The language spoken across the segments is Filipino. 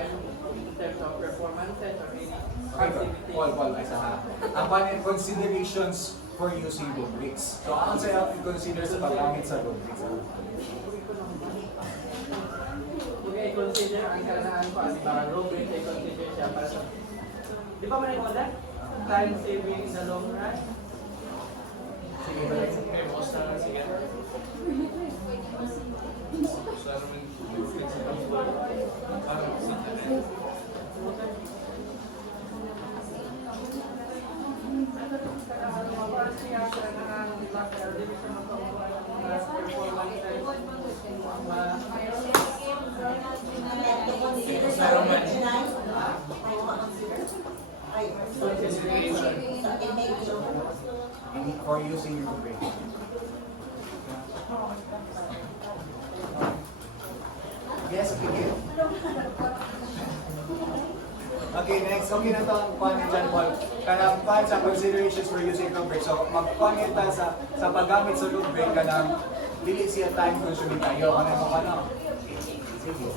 time in terms of performances or any Okay, activity. Paul, ay sa ang panel considerations for using rubrics. So, ang sa'yo i-consider sa paggamit sa rubrics? Kung i-consider ang karanaan ko, ang parang rubric, i-consider siya para sa... Di ba man yung time saving in the long run? Sige, balik. May boss na lang sige. Sa naman, parang sa tanan. For using rubric. Yes, okay. Okay, next. Okay na ito ang panel dyan, Paul. Kanang pan sa considerations for using rubric. So, magpangit ta sa paggamit sa rubric, kanang dili siya time consuming tayo. Ano mo ano? Sige.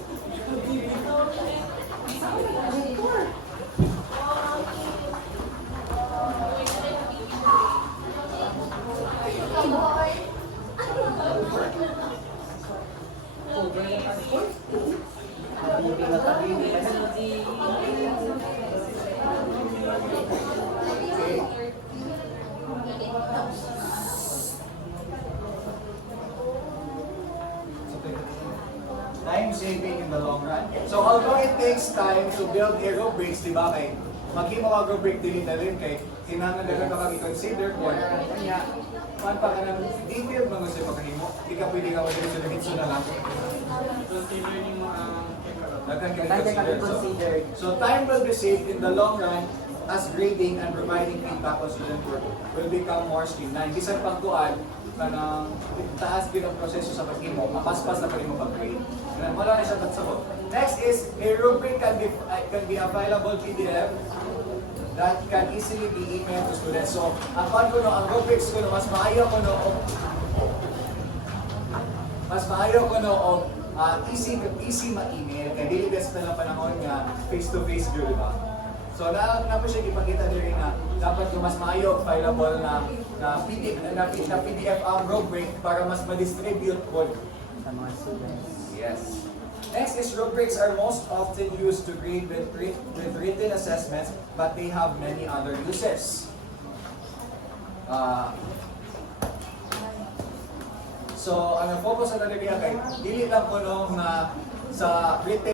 Time saving in the long run. So although it takes time to build a rubrics, di ba kay maghimo ka rubric dili na rin kay kinahanglan na ka i-consider kung kanya man pa ka ng detailed mga sa pagkahimo. Di ka pwede ka mag-diretso na lang. Consider mo ang... Daghan ka i-consider. So time will be saved in the long run as grading and providing feedback on student work will become more streamlined. Bisan pagkuan kanang taas din ang proseso sa paghimo, mapaspas na pa rin mo pag-grade. Wala na siya batsabot. Next is, a rubric can be available PDF that can easily be emailed to students. So, ang pan ko no, ang rubrics ko no, mas maayo ko no, easy ma-email, kaya dili best na lang panahon nga face-to-face view, di ba? So, na po siya ipakita nyo na dapat yung mas maayo, fileable na PDF ang rubric para mas ma-distribute po sa mga students. Yes. Next is rubrics are most often used to grade with written assessments, but they have many other uses. So, ang focus na talaga kay dili lang po nung sa written